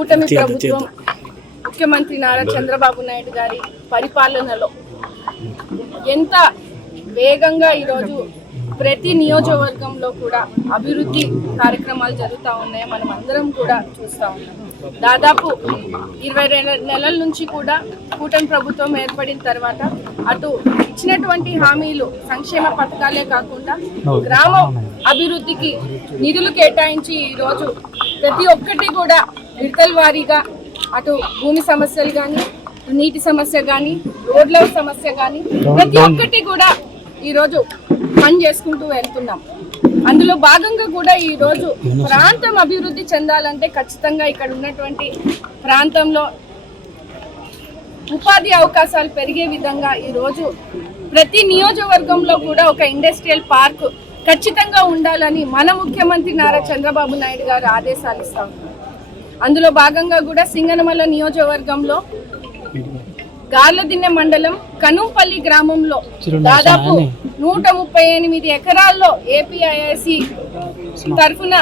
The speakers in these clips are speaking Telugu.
కూటమి ప్రభుత్వం ముఖ్యమంత్రి నారా చంద్రబాబు నాయుడు గారి పరిపాలనలో ఎంత వేగంగా ఈరోజు ప్రతి నియోజకవర్గంలో కూడా అభివృద్ధి కార్యక్రమాలు జరుగుతూ ఉన్నాయో మనం అందరం కూడా చూస్తూ ఉన్నాం. దాదాపు 22 నెలల నుంచి కూడా కూటమి ప్రభుత్వం ఏర్పడిన తర్వాత అటు ఇచ్చినటువంటి హామీలు సంక్షేమ పథకాలే కాకుండా గ్రామ అభివృద్ధికి నిధులు కేటాయించి ఈరోజు ప్రతి ఒక్కటి కూడా విడతల వారీగా అటు భూమి సమస్యలు కానీ, నీటి సమస్య కానీ, రోడ్ల సమస్య కానీ ప్రతి ఒక్కటి కూడా ఈరోజు పని చేసుకుంటూ వెళ్తున్నాం. అందులో భాగంగా కూడా ఈరోజు ప్రాంతం అభివృద్ధి చెందాలంటే ఖచ్చితంగా ఇక్కడ ఉన్నటువంటి ప్రాంతంలో ఉపాధి అవకాశాలు పెరిగే విధంగా ఈరోజు ప్రతి నియోజకవర్గంలో కూడా ఒక ఇండస్ట్రియల్ పార్క్ ఖచ్చితంగా ఉండాలని మన ముఖ్యమంత్రి నారా చంద్రబాబు నాయుడు గారు ఆదేశాలు ఇస్తా ఉన్నారు. అందులో భాగంగా కూడా సింగనమల నియోజకవర్గంలో గార్లదిన్నె మండలం కనుంపల్లి గ్రామంలో దాదాపు 138 ఎకరాల్లో ఏపీఐఐసి తరఫున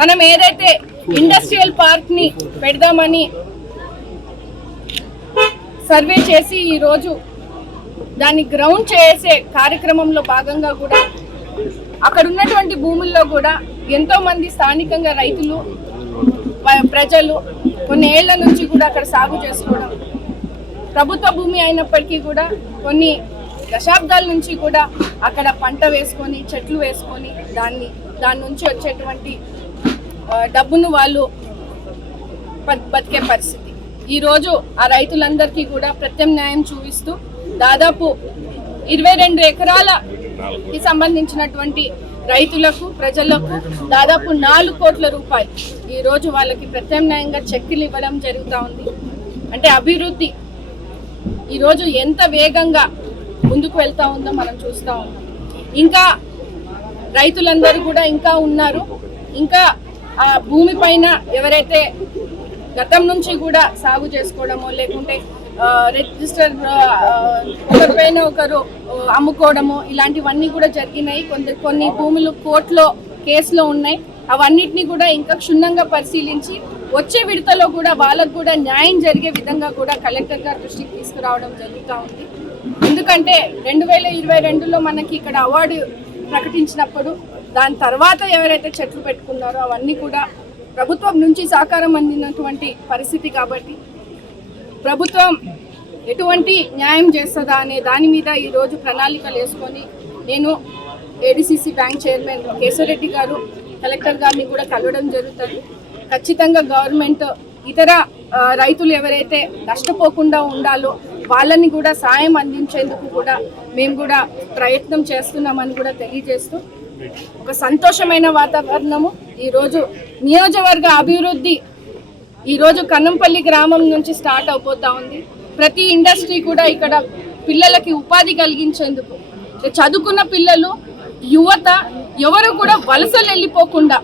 మనం ఏదైతే ఇండస్ట్రియల్ పార్క్ ని పెడదామని సర్వే చేసి ఈరోజు దాన్ని గ్రౌండ్ చేసే కార్యక్రమంలో భాగంగా కూడా అక్కడ ఉన్నటువంటి భూముల్లో కూడా ఎంతో మంది స్థానికంగా రైతులు ప్రజలు కొన్ని ఏళ్ల నుంచి కూడా అక్కడ సాగు చేసుకోవడం, ప్రభుత్వ భూమి అయినప్పటికీ కూడా కొన్ని దశాబ్దాల నుంచి కూడా అక్కడ పంట వేసుకొని చెట్లు వేసుకొని దాని నుంచి వచ్చేటువంటి డబ్బును వాళ్ళు బతికే పరిస్థితి. ఈరోజు ఆ రైతులందరికీ కూడా ప్రత్యామ్నాయం చూపిస్తూ దాదాపు 22 ఎకరాలకి సంబంధించినటువంటి రైతులకు ప్రజలకు దాదాపు 4 కోట్ల రూపాయలు ఈరోజు వాళ్ళకి ప్రత్యామ్నాయంగా చెక్కులు ఇవ్వడం జరుగుతూ ఉంది. అంటే అభివృద్ధి ఈరోజు ఎంత వేగంగా ముందుకు వెళ్తా ఉందో మనం చూస్తూ ఉన్నాం. ఇంకా రైతులందరూ కూడా ఇంకా ఉన్నారు. ఇంకా ఆ భూమి పైన ఎవరైతే గతం నుంచి కూడా సాగు చేసుకోవడమో లేకుంటే రిజిస్టర్ ఒకరిపైన ఒకరు అమ్ముకోవడము ఇలాంటివన్నీ కూడా జరిగినాయి. కొన్ని భూములు కోర్టులో కేసులో ఉన్నాయి. అవన్నిటినీ కూడా ఇంకా క్షుణ్ణంగా పరిశీలించి వచ్చే విడతలో కూడా వాళ్ళకు కూడా న్యాయం జరిగే విధంగా కూడా కలెక్టర్ గారి దృష్టికి తీసుకురావడం జరుగుతూ ఉంది. ఎందుకంటే 2022లో మనకి ఇక్కడ అవార్డు ప్రకటించినప్పుడు దాని తర్వాత ఎవరైతే చెట్లు పెట్టుకున్నారో అవన్నీ కూడా ప్రభుత్వం నుంచి సహకారం అందినటువంటి పరిస్థితి. కాబట్టి ప్రభుత్వం ఎటువంటి న్యాయం చేస్తుందా అనే దాని మీద ఈరోజు ప్రణాళికలు వేసుకొని నేను ఏడీసీసీ బ్యాంక్ చైర్మన్ కేశవరెడ్డి గారు కలెక్టర్ గారిని కూడా కలవడం జరుగుతుంది. ఖచ్చితంగా గవర్నమెంట్ ఇతర రైతులు ఎవరైతే నష్టపోకుండా ఉండాలో వాళ్ళని కూడా సాయం అందించేందుకు కూడా మేము కూడా ప్రయత్నం చేస్తున్నామని కూడా తెలియజేస్తూ ఒక సంతోషమైన వాతావరణము ఈరోజు నియోజకవర్గ అభివృద్ధి ఈరోజు కన్నంపల్లి గ్రామం నుంచి స్టార్ట్ అయిపోతూ ఉంది. ప్రతి ఇండస్ట్రీ కూడా ఇక్కడ పిల్లలకి ఉపాధి కలిగించేందుకు చదువుకున్న పిల్లలు యువత ఎవరు కూడా వలసలు వెళ్ళిపోకుండా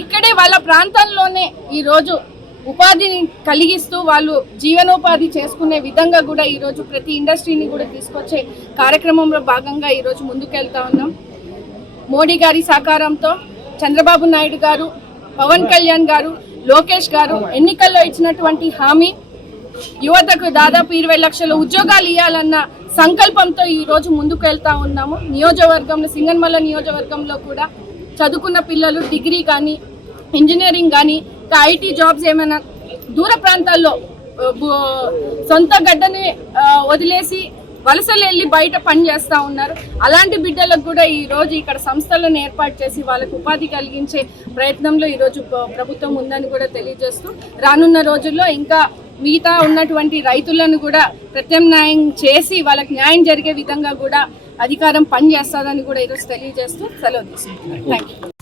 ఇక్కడే వాళ్ళ ప్రాంతంలోనే ఈరోజు ఉపాధిని కలిగిస్తూ వాళ్ళు జీవనోపాధి చేసుకునే విధంగా కూడా ఈరోజు ప్రతి ఇండస్ట్రీని కూడా తీసుకొచ్చే కార్యక్రమంలో భాగంగా ఈరోజు ముందుకెళ్తా ఉన్నాం. మోడీ గారి సహకారంతో చంద్రబాబు నాయుడు గారు, పవన్ కళ్యాణ్ గారు, లోకేష్ గారు ఎన్నికల్లో ఇచ్చినటువంటి హామీ యువతకు దాదాపు 20 లక్షల ఉద్యోగాలు ఇవ్వాలన్న సంకల్పంతో ఈరోజు ముందుకు వెళ్తా ఉన్నాము. నియోజకవర్గంలో సింగనమల నియోజకవర్గంలో కూడా చదువుకున్న పిల్లలు డిగ్రీ కానీ ఇంజనీరింగ్ కానీ ఐటీ జాబ్స్ ఏమైనా దూర ప్రాంతాల్లో సొంత గడ్డని వదిలేసి వలసలు వెళ్ళి బయట పని చేస్తూ ఉన్నారు. అలాంటి బిడ్డలకు కూడా ఈరోజు ఇక్కడ సంస్థలను ఏర్పాటు చేసి వాళ్ళకు ఉపాధి కలిగించే ప్రయత్నంలో ఈరోజు ప్రభుత్వం ఉందని కూడా తెలియజేస్తూ రానున్న రోజుల్లో ఇంకా మిగతా ఉన్నటువంటి రైతులను కూడా ప్రత్యామ్నాయం చేసి వాళ్ళకి న్యాయం జరిగే విధంగా కూడా అధికారం పనిచేస్తుందని కూడా ఈరోజు తెలియజేస్తూ సెలవు తీసుకుంటున్నాను. Thank you.